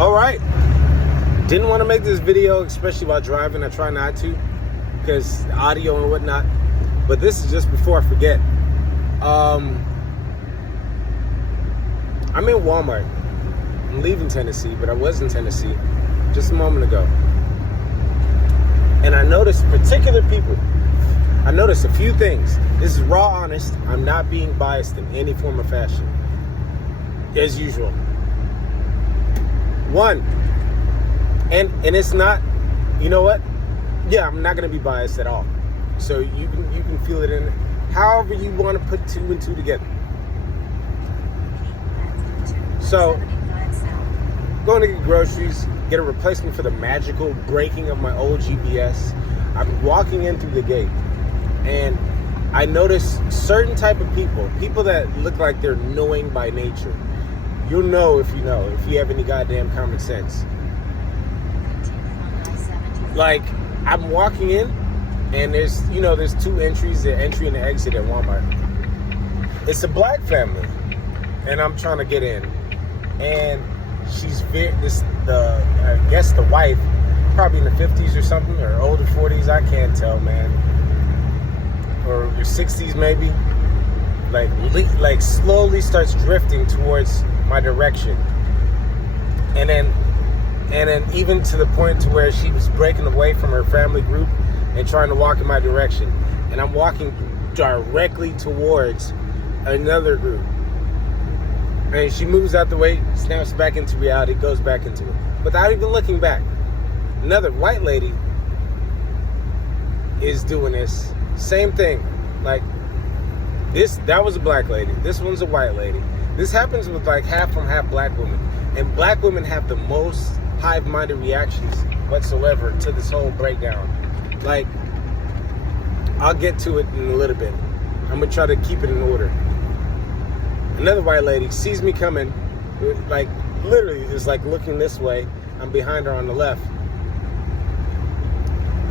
All right. Didn't want to make this video, especially while driving. I try not to, because audio and whatnot. But this is just before I forget. I'm in Walmart. I'm leaving Tennessee, but I was in Tennessee just a moment ago. And I noticed particular people. I noticed a few things. This is raw, honest. I'm not being biased in any form or fashion. As usual. One, and it's not, you know what? Yeah, I'm not going to be biased at all. So you can feel it in however you want to put two and two together. So, going to get groceries, get a replacement for the magical breaking of my old GPS. I'm walking in through the gate, and I notice certain type of people that look like they're knowing by nature. You'll know if you have any goddamn common sense. Like, I'm walking in, and there's two entries, the entry and the exit at Walmart. It's a black family, and I'm trying to get in, and she's I guess the wife, probably in the 50s or something, or older 40s, I can't tell, man, or 60s maybe. Like slowly starts drifting towards my direction, and then even to the point to where she was breaking away from her family group and trying to walk in my direction, and I'm walking directly towards another group, and she moves out the way, snaps back into reality, goes back into it without even looking back. Another white lady is doing this same thing. Like, that was a black lady, this one's a white lady. This happens with like half from half black women, and black women have the most hive-minded reactions whatsoever to this whole breakdown. Like, I'll get to it in a little bit. I'm gonna try to keep it in order. Another white lady sees me coming, like literally is like looking this way. I'm behind her on the left,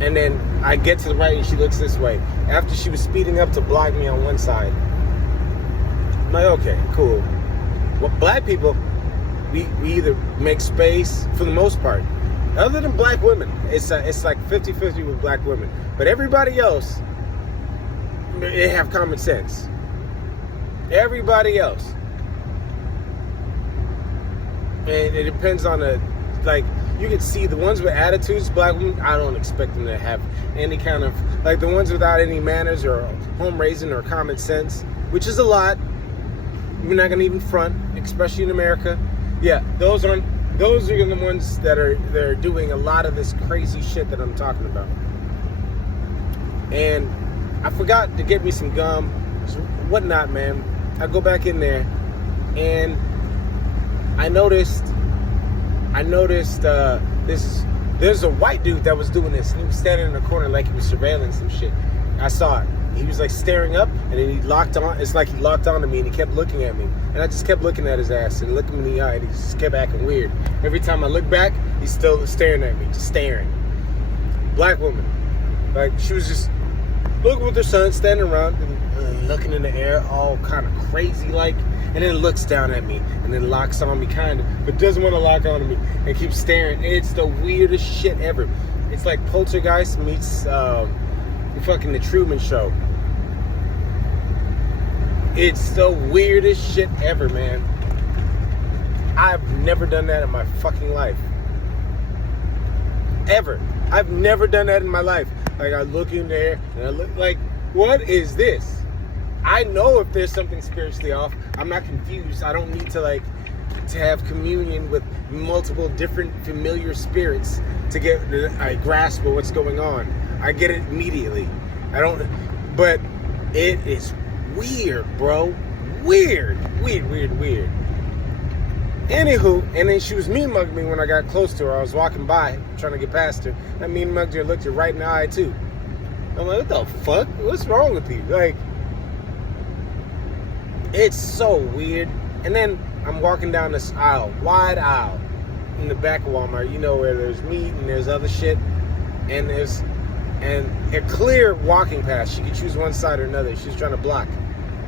and then I get to the right and she looks this way. After she was speeding up to block me on one side, I'm like, okay, cool. Well, black people, we either make space for the most part. Other than black women, it's like 50-50 with black women. But everybody else, they have common sense. Everybody else. And it depends on you can see the ones with attitudes, black women, I don't expect them to have any kind of, like the ones without any manners or home raising or common sense, which is a lot. We're not gonna even front, especially in America. Yeah, those are the ones that are doing a lot of this crazy shit that I'm talking about. And I forgot to get me some gum, whatnot, man. I go back in there, and I noticed there's a white dude that was doing this, and he was standing in the corner like he was surveilling some shit. I saw it. He was like staring up, and then he locked on. It's like he locked onto me, and he kept looking at me. And I just kept looking at his ass and looking him in the eye, and he just kept acting weird. Every time I look back, he's still staring at me, just staring. Black woman. Like, she was just looking with her son, standing around, and looking in the air, all kind of crazy like, and then looks down at me, and then locks on me, kind of, but doesn't want to lock onto me, and keeps staring. It's the weirdest shit ever. It's like Poltergeist meets fucking The Truman Show. It's the weirdest shit ever, man. I've never done that in my fucking life. Ever. I've never done that in my life. Like, I look in there, and I look like, what is this? I know if there's something spiritually off. I'm not confused. I don't need to have communion with multiple different familiar spirits to get a grasp of what's going on. I get it immediately. But it is weird, bro. Weird. Anywho, and then she was mean mugging me when I got close to her. I was walking by, trying to get past her. That mean mugged her, looked her right in the eye too. I'm like, what the fuck? What's wrong with you? Like, it's so weird. And then I'm walking down this aisle, wide aisle, in the back of Walmart. You know, where there's meat and there's other shit, and there's a clear walking path. She could choose one side or another. She was trying to block,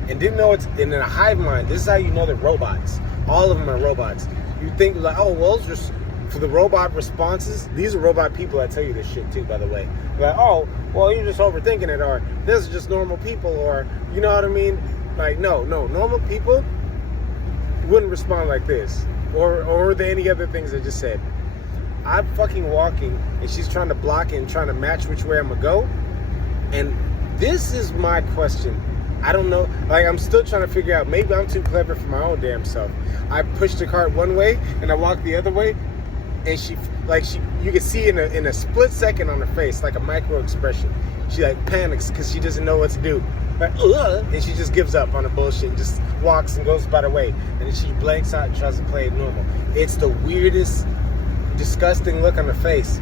and didn't know it's in a hive mind. This is how you know they're robots. All of them are robots. You think like, oh well, just for the robot responses, these are robot people that tell you this shit too, by the way. Like, oh, well, you're just overthinking it, or this is just normal people, or, you know what I mean? Like, no, normal people wouldn't respond like this, or any other things I just said. I'm fucking walking, and she's trying to block it and trying to match which way I'm gonna go, and this is my question. I don't know, like, I'm still trying to figure out, maybe I'm too clever for my own damn self. I pushed the cart one way, and I walked the other way, and she, you can see in a split second on her face, like a micro expression. She like panics because she doesn't know what to do. Like, and she just gives up on the bullshit and just walks and goes about her way. And then she blanks out and tries to play it normal. It's the weirdest, disgusting look on her face.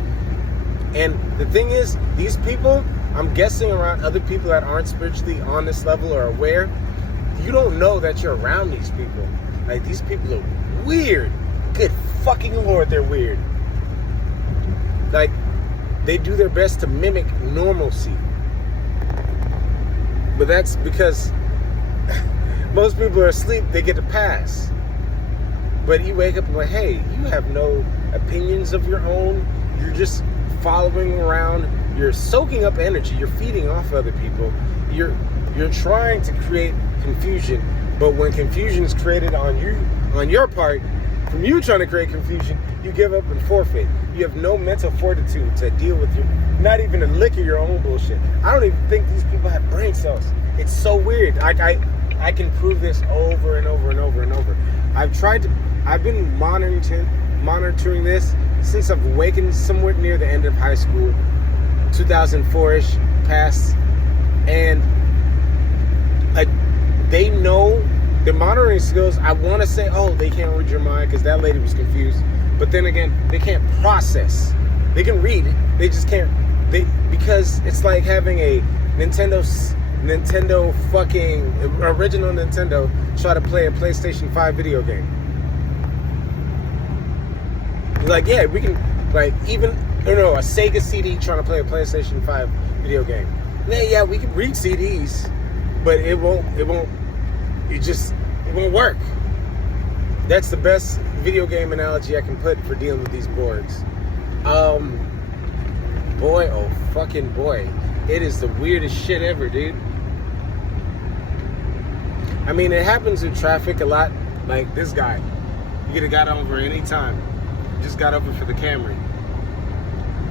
And the thing is, these people, I'm guessing around other people that aren't spiritually on this level or aware, you don't know that you're around these people. Like, these people are weird. Good fucking Lord, they're weird. Like, they do their best to mimic normalcy. But that's because most people are asleep, they get to pass. But you wake up and like, hey, you have no opinions of your own. You're just following around. You're soaking up energy. You're feeding off other people. You're trying to create confusion. But when confusion is created on your part, from you trying to create confusion, you give up and forfeit. You have no mental fortitude to deal with not even a lick of your own bullshit. I don't even think these people have brain cells. It's so weird. I can prove this over and over and over and over. I've been monitoring this since I've awakened somewhere near the end of high school, 2004-ish, past, and they know their monitoring skills. I want to say, oh, they can't read your mind because that lady was confused. But then again, they can't process. They can read it. They just can't. Because it's like having a Nintendo fucking original Nintendo try to play a PlayStation 5 video game. Like, yeah, we can, like, even, a Sega CD trying to play a PlayStation 5 video game. Yeah, we can read CDs, but it won't work. That's the best video game analogy I can put for dealing with these Borgs. Boy, oh fucking boy. It is the weirdest shit ever, dude. I mean, it happens with traffic a lot. Like this guy. You could have got over any time. Just got over for the Camry.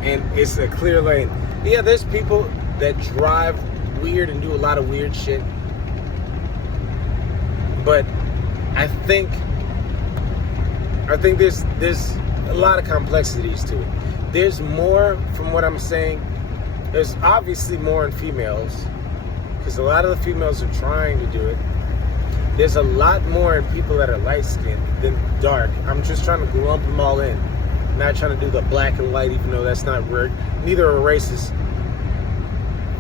And it's a clear lane. Yeah, there's people that drive weird and do a lot of weird shit. But I think there's a lot of complexities to it. There's more, from what I'm saying, there's obviously more in females, because a lot of the females are trying to do it. There's a lot more in people that are light-skinned than dark. I'm just trying to lump them all in. I'm not trying to do the black and white, even though that's not weird. Neither are races.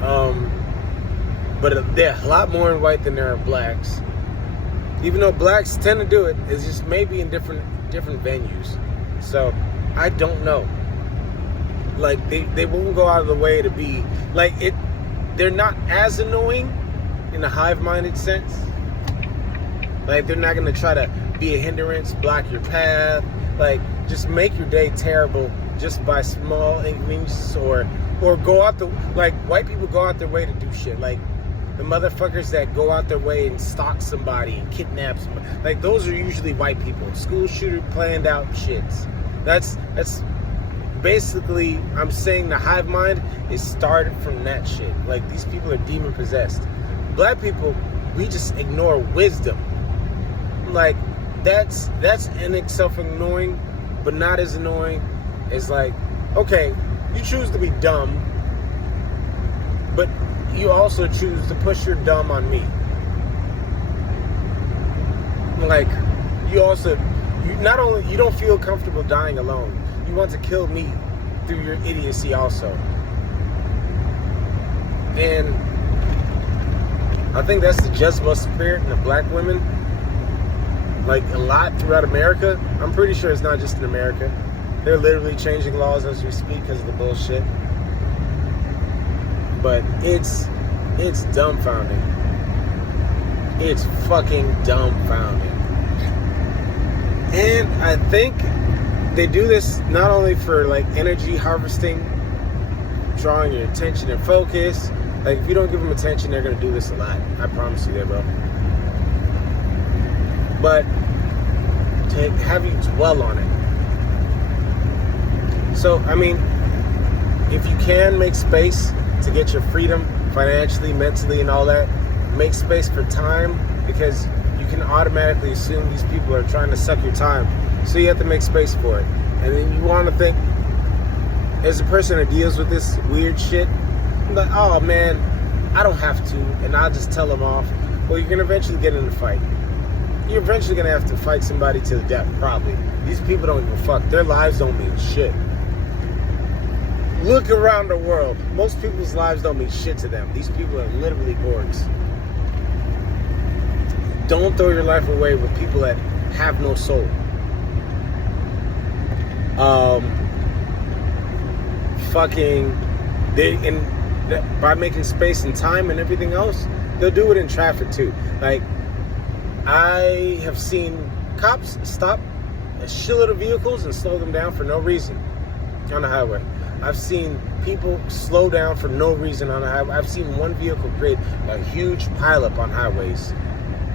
But there are a lot more in white than there are blacks. Even though blacks tend to do it, it's just maybe in different venues. So I don't know. Like they won't go out of the way to be like it. They're not as annoying in a hive-minded sense. Like they're not gonna try to be a hindrance, block your path, like just make your day terrible just by small inconveniences or go out the like white people go out their way to do shit. Like the motherfuckers that go out their way and stalk somebody and kidnap somebody. Like those are usually white people. School shooter planned out shits. That's basically, I'm saying the hive mind is started from that shit. Like these people are demon possessed. Black people, we just ignore wisdom. Like that's in itself annoying, but not as annoying as like, okay, you choose to be dumb, but you also choose to push your dumb on me. Like you don't feel comfortable dying alone. You want to kill me through your idiocy also. And I think that's the Jezebel spirit in the black women. Like a lot throughout America. I'm pretty sure it's not just in America. They're literally changing laws as we speak because of the bullshit. But it's dumbfounding. It's fucking dumbfounding. And I think they do this not only for like energy harvesting, drawing your attention and focus. Like if you don't give them attention, they're gonna do this a lot. I promise you they will. But to have you dwell on it. So I mean, if you can make space to get your freedom financially, mentally, and all that, make space for time, because you can automatically assume these people are trying to suck your time. So you have to make space for it. And then you want to think, as a person that deals with this weird shit, I'm like, oh man, I don't have to, and I'll just tell them off. Well, you're going to eventually get in a fight. You're eventually going to have to fight somebody to the death, probably. These people don't give a fuck. Their lives don't mean shit. Look around the world. Most people's lives don't mean shit to them. These people are literally Borgs. Don't throw your life away with people that have no soul. By making space and time and everything else, they'll do it in traffic too. Like, I have seen cops stop a shitload of vehicles and slow them down for no reason on the highway. I've seen people slow down for no reason on the highway. I've seen one vehicle create a huge pileup on highways.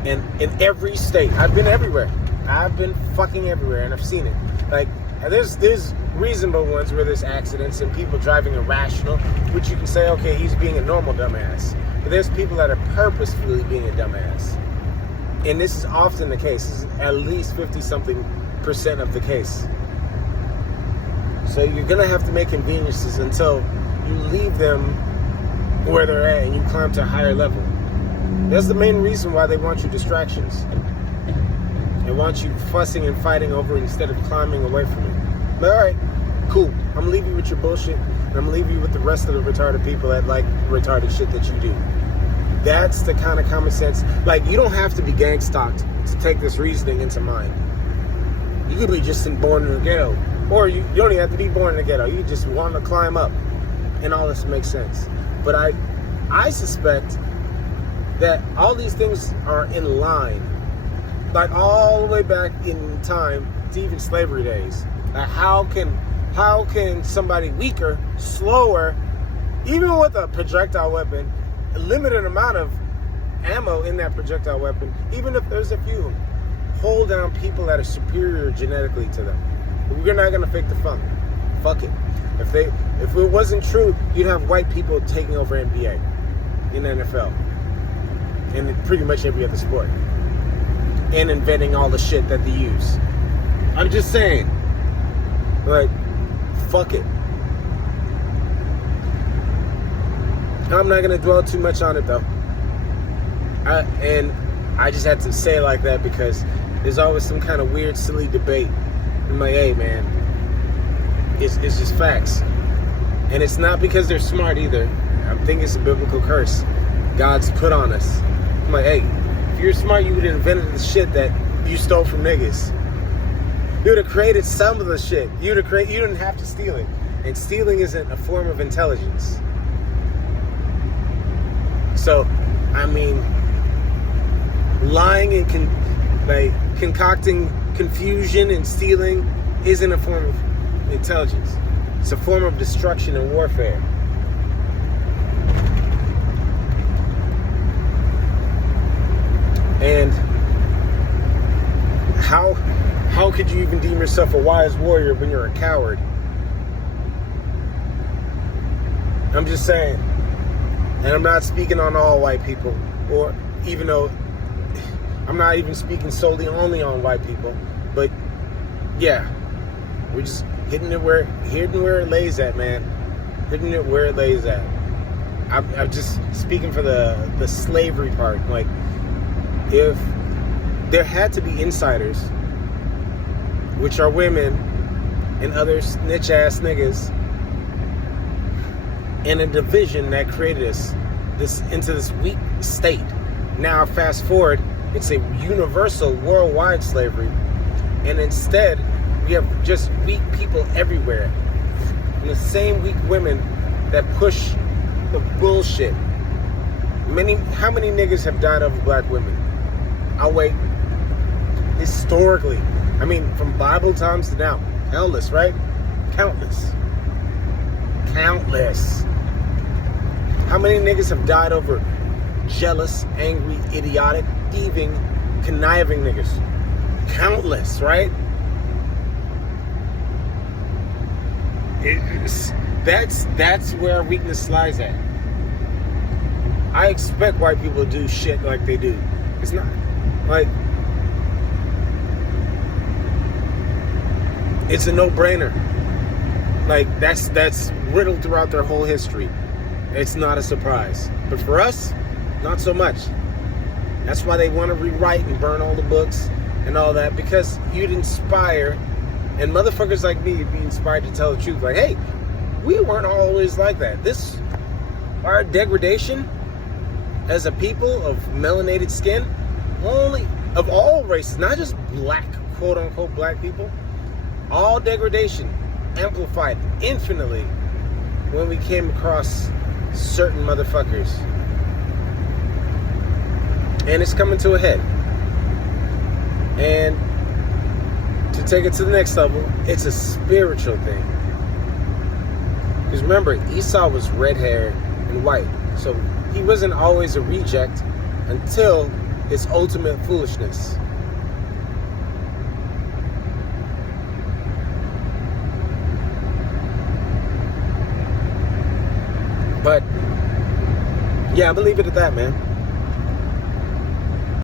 And in every state, I've been everywhere. I've been fucking everywhere, and I've seen it. Like, there's reasonable ones where there's accidents and people driving irrational, which you can say, okay, he's being a normal dumbass. But there's people that are purposefully being a dumbass. And this is often the case. This is at least 50-something% of the case. So you're going to have to make conveniences until you leave them where they're at and you climb to a higher level. That's the main reason why they want your distractions. They want you fussing and fighting over it instead of climbing away from it. But alright, cool. I'm going to leave you with your bullshit, and I'm going to leave you with the rest of the retarded people that like retarded shit that you do. That's the kind of common sense. Like, you don't have to be gang stalked to take this reasoning into mind. You could be just born in the ghetto. Or you don't even have to be born in the ghetto. You just want to climb up. And all this makes sense. But I suspect that all these things are in line, like all the way back in time to even slavery days. Like how can somebody weaker, slower, even with a projectile weapon, a limited amount of ammo in that projectile weapon, even if there's a few, hold down people that are superior genetically to them? We're not gonna fake the funk. Fuck it. If it wasn't true, you'd have white people taking over NBA, in the NFL, and pretty much every other sport, and inventing all the shit that they use. I'm just saying, like, fuck it. I'm not gonna dwell too much on it though. I just had to say it like that because there's always some kind of weird, silly debate. I'm like, hey man, it's just facts. And it's not because they're smart either. I think it's a biblical curse God's put on us. I'm like, hey, if you're smart, you would have invented the shit that you stole from niggas. You would have created some of the shit. You didn't have to steal it. And stealing isn't a form of intelligence. So, I mean, lying and concocting confusion and stealing isn't a form of intelligence. It's a form of destruction and warfare. And how could you even deem yourself a wise warrior when you're a coward? I'm just saying. And I'm not speaking on all white people, or even though I'm not even speaking solely only on white people, but yeah, we're just hitting it where it lays at, man. Hitting it where it lays at. I'm just speaking for the slavery part. Like, if there had to be insiders, which are women and other snitch ass niggas, in a division that created us into this weak state. Now fast forward, it's a universal worldwide slavery, and instead we have just weak people everywhere, and the same weak women that push the bullshit. How many niggas have died over black women? I'll wait. Historically, I mean, from Bible times to now, Countless, right? Countless. Countless. How many niggas have died over jealous, angry, idiotic, thieving, conniving niggas? Countless, right? That's where our weakness lies at. I expect white people to do shit like they do. It's not like it's a no-brainer. Like that's riddled throughout their whole history. It's not a surprise. But for us, not so much. That's why they want to rewrite and burn all the books and all that, because you'd inspire, and motherfuckers like me would be inspired to tell the truth. Like, hey, we weren't always like that. Our degradation as a people of melanated skin, only of all races, not just black, quote unquote black people, all degradation amplified infinitely when we came across certain motherfuckers. And it's coming to a head. And to take it to the next level, it's a spiritual thing. Because remember, Esau was red-haired and white. So he wasn't always a reject until his ultimate foolishness. But yeah, I'm gonna leave it at that, man.